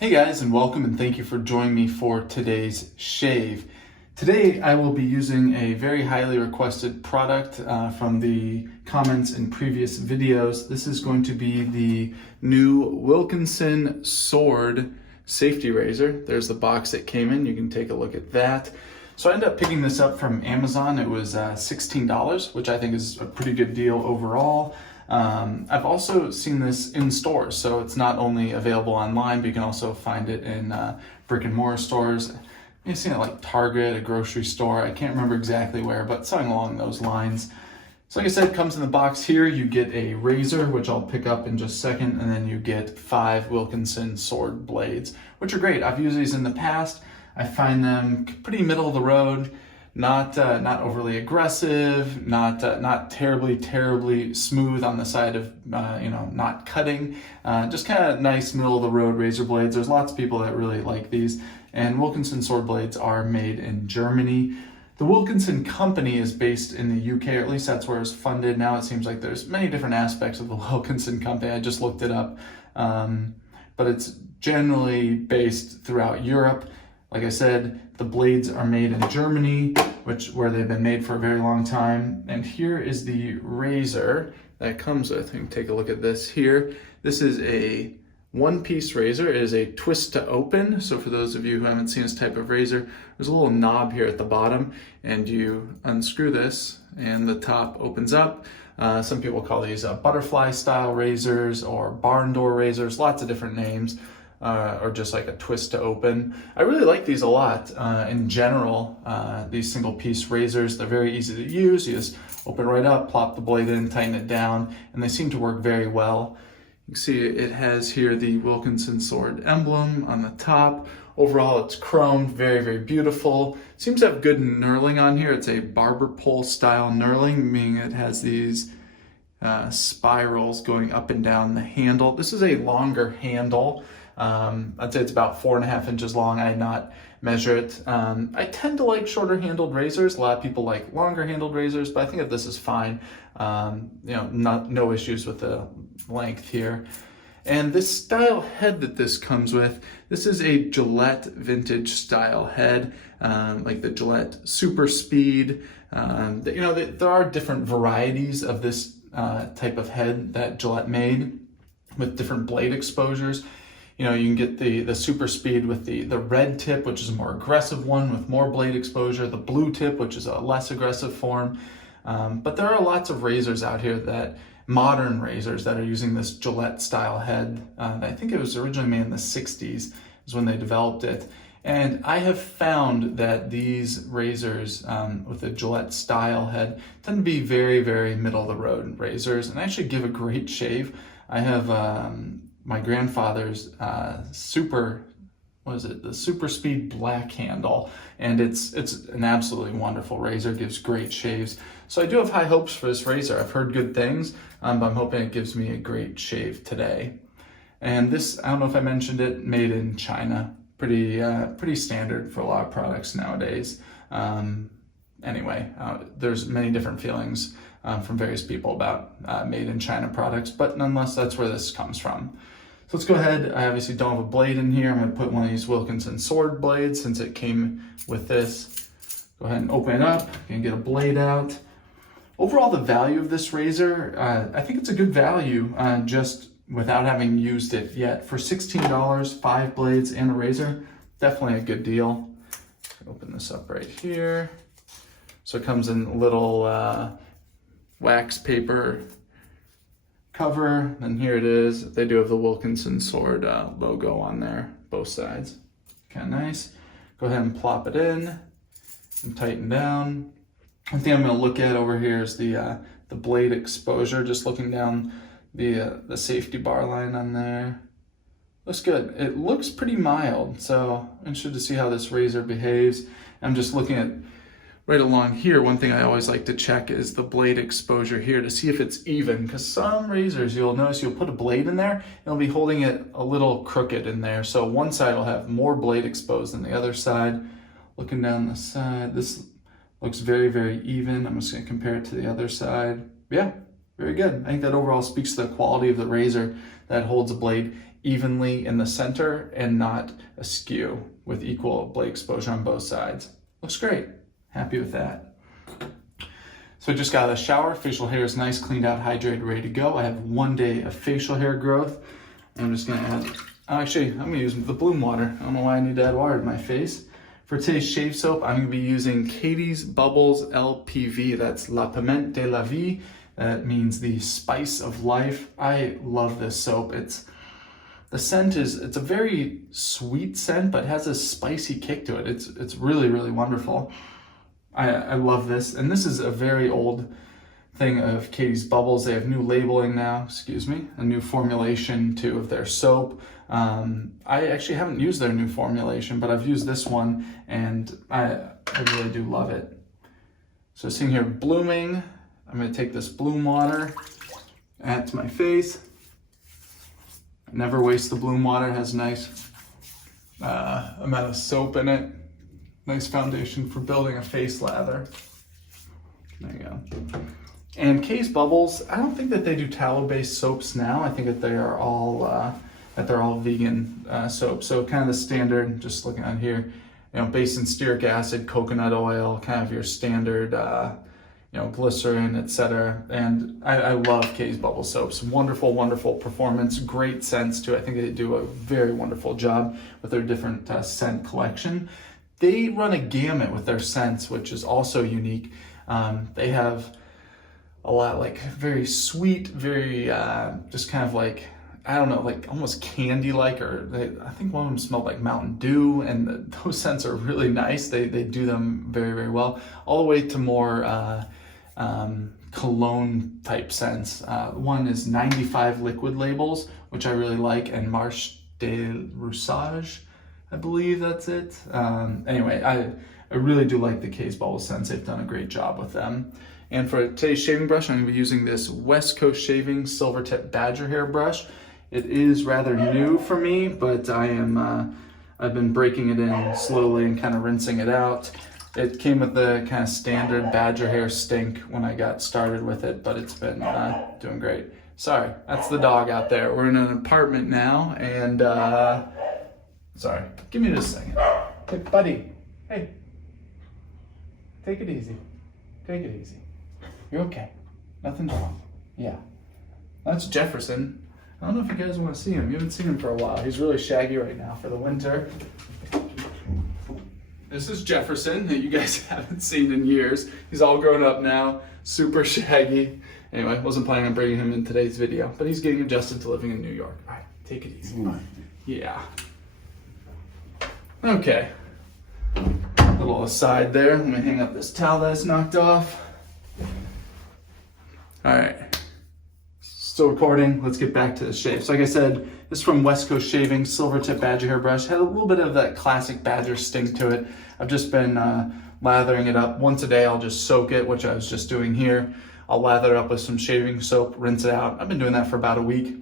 Hey guys, and welcome and thank you for joining me for today's shave. Today I will be using a very highly requested product from the comments in previous videos. This is going to be the new Wilkinson Sword safety razor. There's the box that came in. You can take a look at that. So I ended up picking this up from Amazon. It was $16, which I think is a pretty good deal overall. I've also seen this in stores, so it's not only available online, but you can also find it in brick and mortar stores. You've seen it like Target, a grocery store. I can't remember exactly where, but something along those lines. So like I said, it comes in the box here. You get a razor, which I'll pick up in just a second, and then you get 5 Wilkinson sword blades, which are great. I've used these in the past. I find them pretty middle of the road. Not overly aggressive, not terribly smooth on the side of not cutting. Just kind of nice middle of the road razor blades. There's lots of people that really like these, and Wilkinson sword blades are made in Germany. The Wilkinson company is based in the UK, or at least that's where it's funded. Now it seems like there's many different aspects of the Wilkinson company. I just looked it up, but it's generally based throughout Europe. Like I said, the blades are made in Germany, where they've been made for a very long time. And here is the razor that comes with. You can take a look at this here. This is a one-piece razor. It is a twist to open. So for those of you who haven't seen this type of razor, there's a little knob here at the bottom, and you unscrew this and the top opens up. Some people call these butterfly style razors or barn door razors, lots of different names. Or just like a twist to open. I really like these a lot. In general, these single piece razors, they're very easy to use. You just open right up, plop the blade in, tighten it down, and they seem to work very well. You can see it has here the Wilkinson sword emblem on the top. Overall, it's chromed, very beautiful. It seems to have good knurling on here. It's a barber pole style knurling, meaning it has these spirals going up and down the handle. This is a longer handle. I'd say it's about 4.5 inches long. I did not measure it. I tend to like shorter handled razors. A lot of people like longer handled razors, but I think that this is fine. No issues with the length here. And this style head that this comes with, this is a Gillette vintage style head, like the Gillette Super Speed. There are different varieties of this type of head that Gillette made with different blade exposures. You can get the Super Speed with the red tip, which is a more aggressive one with more blade exposure, the blue tip, which is a less aggressive form. But there are lots of razors out here, modern razors that are using this Gillette style head. I think it was originally made in the 60s is when they developed it. And I have found that these razors with the Gillette style head tend to be very middle of the road razors and actually give a great shave. I have my grandfather's the Super Speed black handle, and it's an absolutely wonderful razor. It gives great shaves. So I do have high hopes for this razor. I've heard good things, but I'm hoping it gives me a great shave today. And this, I don't know if I mentioned it, made in China. Pretty standard for a lot of products nowadays. There's many different feelings from various people about made in China products, but nonetheless, that's where this comes from. So let's go ahead. I obviously don't have a blade in here. I'm going to put one of these Wilkinson sword blades since it came with this. Go ahead and open it up. You can get a blade out. Overall, the value of this razor, I think it's a good value just without having used it yet. For $16, 5 blades and a razor, definitely a good deal. Open this up right here. So it comes in a little wax paper cover, and here it is. They do have the Wilkinson sword logo on there, both sides. Kind of nice. Go ahead and plop it in and tighten down. One thing I'm going to look at over here is the blade exposure. Just looking down the safety bar line on there. Looks good. It looks pretty mild, so I'm interested to see how this razor behaves. I'm just looking at right along here. One thing I always like to check is the blade exposure here to see if it's even, because some razors you'll notice you'll put a blade in there and it'll be holding it a little crooked in there. So one side will have more blade exposed than the other side. Looking down the side, this looks very even. I'm just going to compare it to the other side. Yeah, very good. I think that overall speaks to the quality of the razor that holds a blade evenly in the center and not askew with equal blade exposure on both sides. Looks great. Happy with that. So I just got out of the shower. Facial hair is nice, cleaned out, hydrated, ready to go. I have 1 day of facial hair growth. I'm just gonna add, I'm gonna use the Bloom water. I don't know why I need to add water to my face. For today's shave soap, I'm gonna be using Katie's Bubbles LPV. That's La Pimente de la Vie. That means the spice of life. I love this soap. The scent it's a very sweet scent, but has a spicy kick to it. It's really, really wonderful. I love this. And this is a very old thing of Katie's Bubbles. They have new labeling now, a new formulation too of their soap. I actually haven't used their new formulation, but I've used this one and I really do love it. So seeing here blooming, I'm gonna take this Bloom water, add it to my face. I never waste the Bloom water. It has a nice amount of soap in it. Nice foundation for building a face lather. There you go. And Katie's Bubbles, I don't think that they do tallow-based soaps now. I think that they are all vegan soaps. So kind of the standard, just looking on here, based in stearic acid, coconut oil, kind of your standard, glycerin, etc. And I love Katie's Bubble soaps. Wonderful, wonderful performance, great scents too. I think they do a very wonderful job with their different scent collection. They run a gamut with their scents, which is also unique. They have a lot like very sweet, very just kind of like, I don't know, like almost candy-like, I think one of them smelled like Mountain Dew, and those scents are really nice. They do them very, very well, all the way to more cologne type scents. One is 95 liquid labels, which I really like, and Marche de Roussage, I believe that's it. Anyway, I really do like the Katie's Bubble scents. They've done a great job with them. And for today's shaving brush, I'm going to be using this West Coast Shaving Silver Tip Badger Hair Brush. It is rather new for me, but I've been breaking it in slowly and kind of rinsing it out. It came with the kind of standard badger hair stink when I got started with it, but it's been doing great. Sorry, that's the dog out there. We're in an apartment now, and sorry, give me just a second. Hey, buddy, hey, take it easy. Take it easy. You're okay. Nothing's wrong. Yeah. That's Jefferson. I don't know if you guys want to see him. You haven't seen him for a while. He's really shaggy right now for the winter. This is Jefferson that you guys haven't seen in years. He's all grown up now, super shaggy. Anyway, wasn't planning on bringing him in today's video, but he's getting adjusted to living in New York. All right, take it easy. Yeah. Okay. A little aside there. Let me hang up this towel that's knocked off. All right. Still recording. Let's get back to the shave. So like I said, this is from West Coast Shaving Silver Tip Badger Hair Brush. Had a little bit of that classic badger stink to it. I've just been lathering it up. Once a day, I'll just soak it, which I was just doing here. I'll lather it up with some shaving soap, rinse it out. I've been doing that for about a week.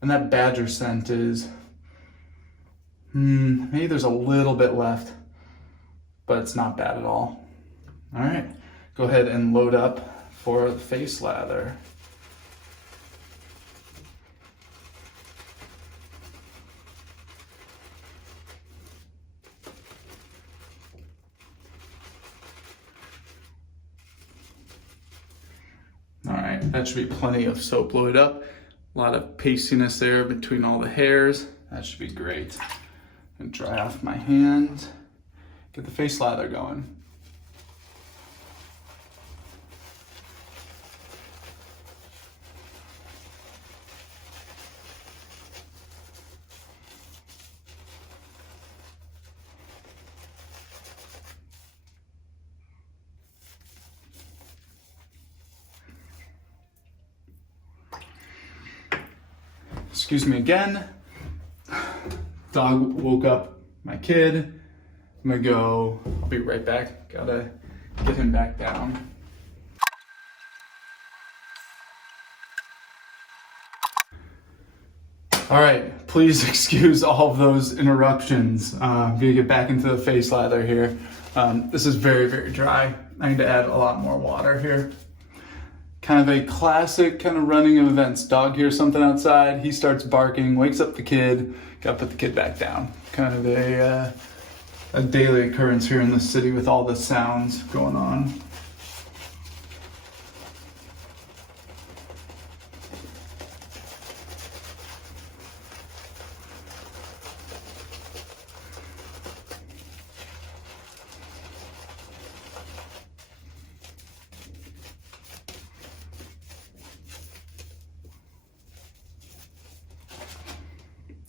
And that badger scent is, maybe there's a little bit left, but it's not bad at all. All right, go ahead and load up for the face lather. All right, that should be plenty of soap loaded up. A lot of pastiness there between all the hairs. That should be great. And dry off my hand. Get the face lather going. Excuse me again. Dog woke up my kid. I'm gonna go, I'll be right back. Gotta get him back down. All right, please excuse all of those interruptions. I'm gonna get back into the face lather here. This is very, very dry. I need to add a lot more water here. Kind of a classic kind of running of events. Dog hears something outside, he starts barking, wakes up the kid, gotta put the kid back down. Kind of a daily occurrence here in the city with all the sounds going on.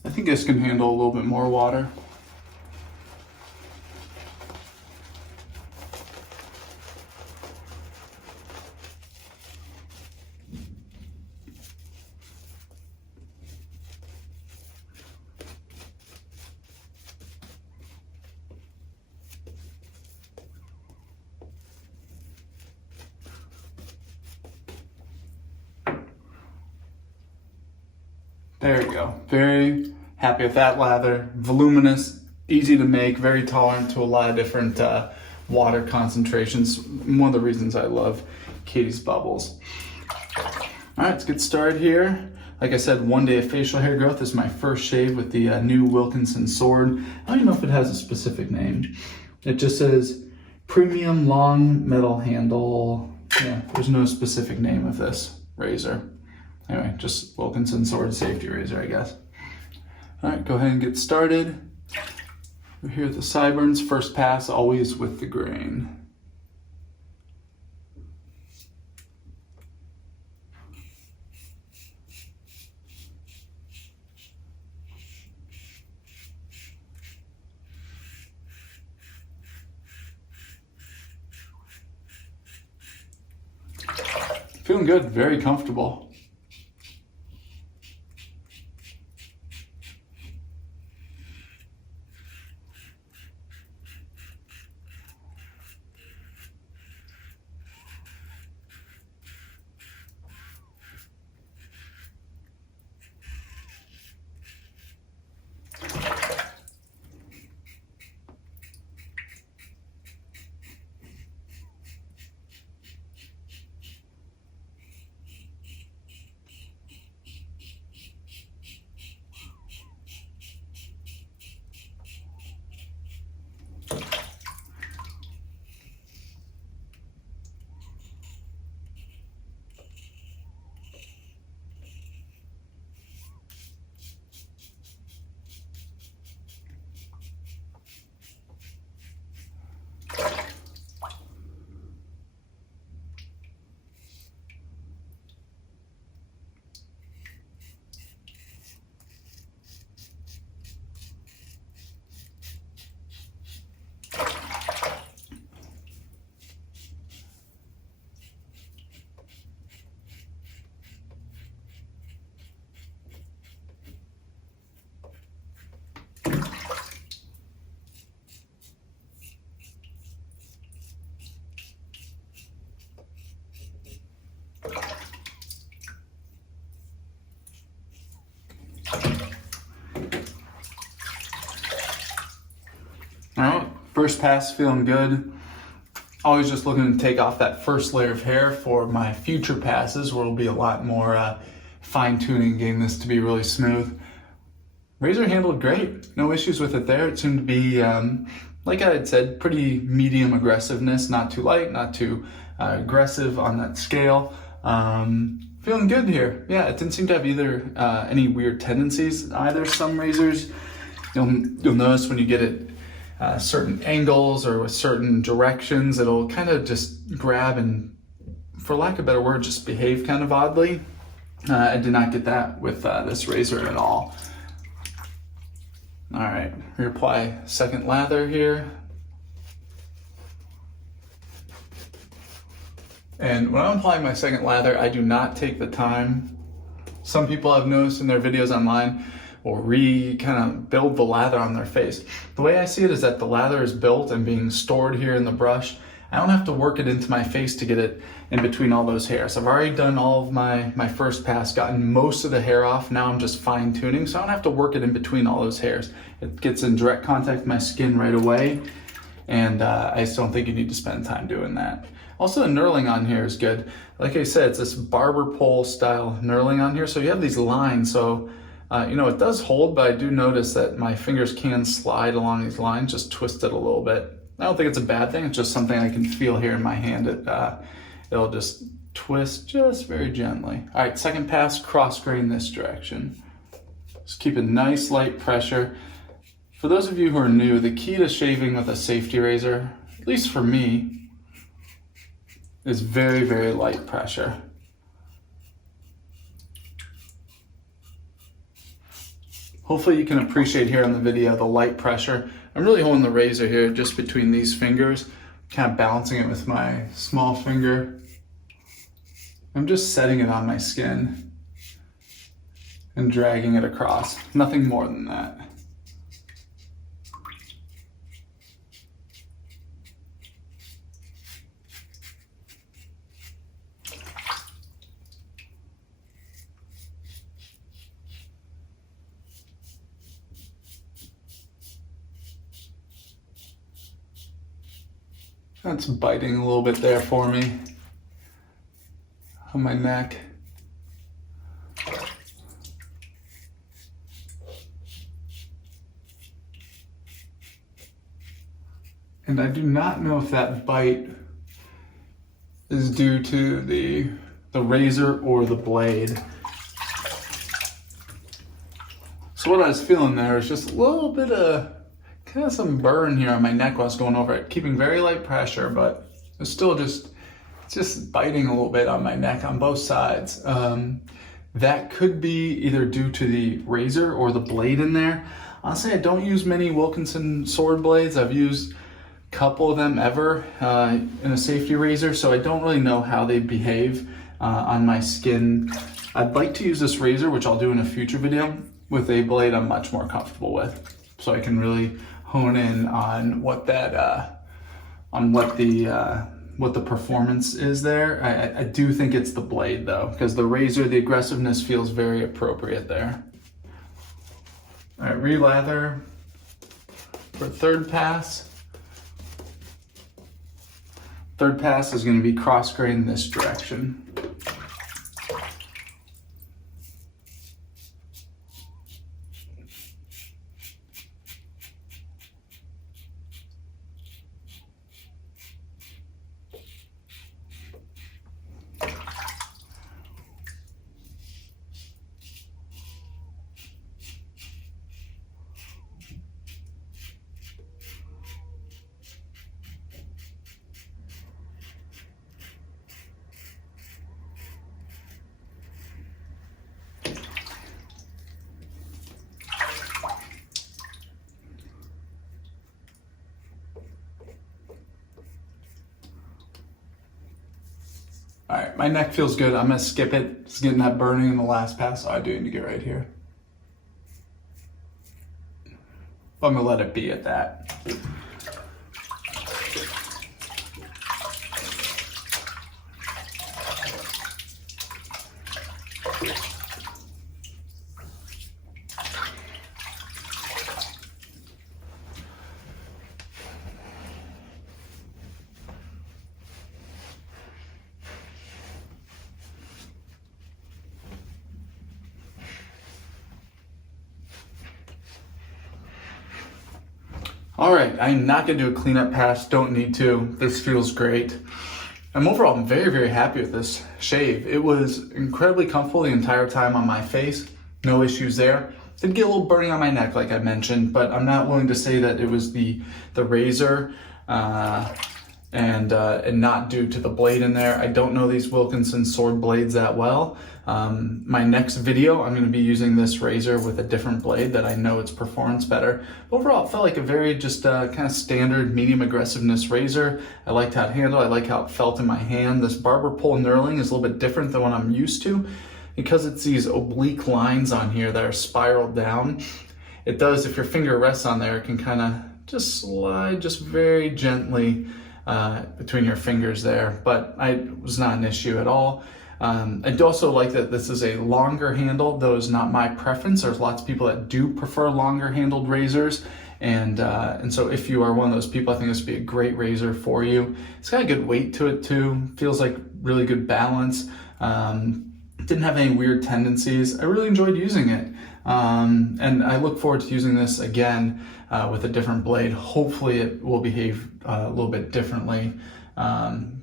I think this can handle a little bit more water. There you go. Very happy with that lather. Voluminous, easy to make, very tolerant to a lot of different water concentrations. One of the reasons I love Katie's Bubbles. All right, let's get started here. Like I said, 1 day of facial hair growth. This is my first shave with the new Wilkinson sword. I don't even know if it has a specific name. It just says premium long metal handle. Yeah, there's no specific name of this razor. Anyway, just Wilkinson sword safety razor, I guess. All right, go ahead and get started. We're here at the sideburns. First pass, always with the grain. Feeling good, very comfortable. All right, first pass feeling good. Always just looking to take off that first layer of hair for my future passes, where it'll be a lot more fine tuning, getting this to be really smooth. Razor handled great, no issues with it there. It seemed to be, like I had said, pretty medium aggressiveness, not too light, not too aggressive on that scale. Feeling good here. Yeah, it didn't seem to have either any weird tendencies either. Some razors, you'll notice when you get it certain angles or with certain directions, it'll kind of just grab and, for lack of a better word, just behave kind of oddly. I did not get that with this razor at all. All right, reapply second lather here. And when I'm applying my second lather, I do not take the time. Some people I've noticed in their videos online will kind of build the lather on their face. The way I see it is that the lather is built and being stored here in the brush. I don't have to work it into my face to get it in between all those hairs. I've already done all of my first pass, gotten most of the hair off. Now I'm just fine tuning, so I don't have to work it in between all those hairs. It gets in direct contact with my skin right away, and I just don't think you need to spend time doing that. Also, the knurling on here is good. Like I said, it's this barber pole style knurling on here. So you have these lines. So, it does hold, but I do notice that my fingers can slide along these lines, just twist it a little bit. I don't think it's a bad thing. It's just something I can feel here in my hand. It'll just twist just very gently. All right, second pass, cross grain this direction. Just keep a nice light pressure. For those of you who are new, the key to shaving with a safety razor, at least for me, is very, very light pressure. Hopefully you can appreciate here on the video the light pressure. I'm really holding the razor here just between these fingers, kind of balancing it with my small finger. I'm just setting it on my skin and dragging it across. Nothing more than that. That's biting a little bit there for me on my neck. And I do not know if that bite is due to the razor or the blade. So what I was feeling there is just a little bit of kind of some burn here on my neck while I was going over it, keeping very light pressure, but it's still just biting a little bit on my neck on both sides. That could be either due to the razor or the blade in there. Honestly, I don't use many Wilkinson sword blades. I've used a couple of them ever in a safety razor, so I don't really know how they behave on my skin. I'd like to use this razor, which I'll do in a future video, with a blade I'm much more comfortable with, so I can really hone in on what that what the performance is there. I do think it's the blade though, because the razor, the aggressiveness feels very appropriate there. All right, re-lather for third pass. Third pass is going to be cross grain this direction. All right, my neck feels good. I'm gonna skip it. It's getting that burning in the last pass, so I do need to get right here. I'm gonna let it be at that. All right, I'm not gonna do a cleanup pass, don't need to. This feels great. Overall, I'm very, very happy with this shave. It was incredibly comfortable the entire time on my face. No issues there. Did get a little burning on my neck, like I mentioned, but I'm not willing to say that it was the razor and not due to the blade in there. I don't know these Wilkinson sword blades that well. My next video, I'm gonna be using this razor with a different blade that I know its performance better. Overall, it felt like a very just kind of standard medium aggressiveness razor. I liked how it handled, I like how it felt in my hand. This barber pole knurling is a little bit different than what I'm used to. Because it's these oblique lines on here that are spiraled down, it does, if your finger rests on there, it can kind of just slide just very gently between your fingers there, but it was not an issue at all. I do also like that this is a longer handle, though it's not my preference. There's lots of people that do prefer longer handled razors. And so if you are one of those people, I think this would be a great razor for you. It's got a good weight to it too. Feels like really good balance. Didn't have any weird tendencies. I really enjoyed using it. And I look forward to using this again with a different blade. Hopefully it will behave a little bit differently on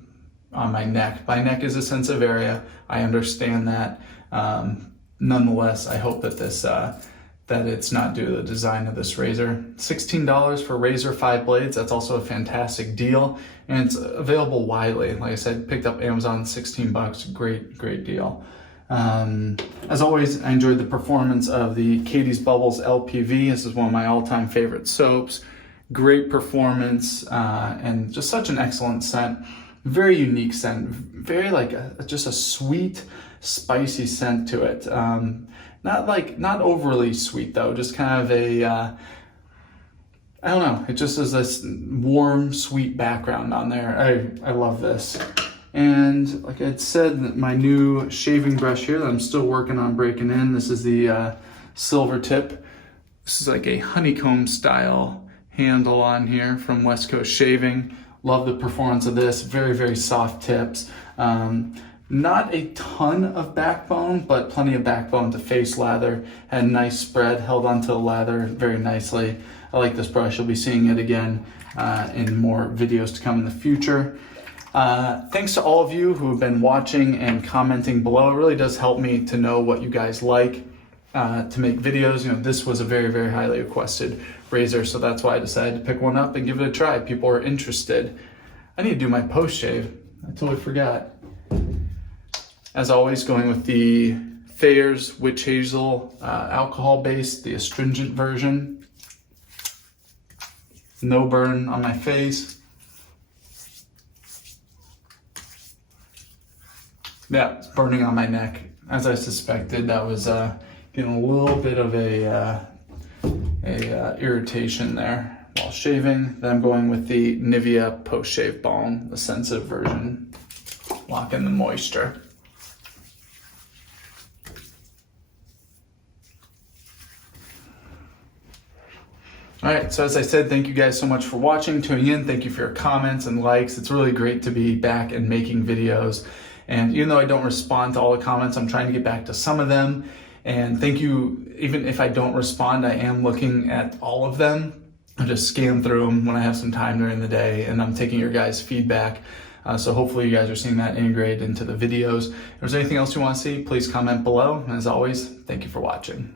my neck. My neck is a sensitive area. I understand that. Nonetheless, I hope that this that it's not due to the design of this razor. $16 for Razor 5 blades. That's also a fantastic deal, and it's available widely. Like I said, picked up Amazon, 16 bucks. Great deal. As always, I enjoyed the performance of the Katie's Bubbles LPV. This is one of my all-time favorite soaps. Great performance, and just such an excellent scent. Very unique scent. Very just a sweet, spicy scent to it. Not overly sweet though, just kind of a, I don't know, it just is this warm, sweet background on there. I love this. And like I said, my new shaving brush here that I'm still working on breaking in, this is the silver tip. This is like a honeycomb style handle on here from West Coast Shaving. Love the performance of this, very soft tips. Not a ton of backbone, but plenty of backbone to face lather. Had a nice spread, held onto the lather very nicely. I like this brush. You'll be seeing it again in more videos to come in the future. Thanks to all of you who have been watching and commenting below. It really does help me to know what you guys like to make videos. You know, this was a very highly requested razor, so that's why I decided to pick one up and give it a try. People are interested. I need to do my post shave. I totally forgot. As always, going with the Thayer's Witch Hazel alcohol-based, the astringent version. No burn on my face. Yeah, it's burning on my neck. As I suspected, that was getting a little bit of a irritation there while shaving. Then I'm going with the Nivea post-shave balm, the sensitive version. Lock in the moisture. All right, so as I said, thank you guys so much for watching, tuning in. Thank you for your comments and likes. It's really great to be back and making videos. And even though I don't respond to all the comments, I'm trying to get back to some of them. And thank you, even if I don't respond, I am looking at all of them. I just scan through them when I have some time during the day, and I'm taking your guys' feedback. So hopefully you guys are seeing that integrated into the videos. If there's anything else you want to see, please comment below. And as always, thank you for watching.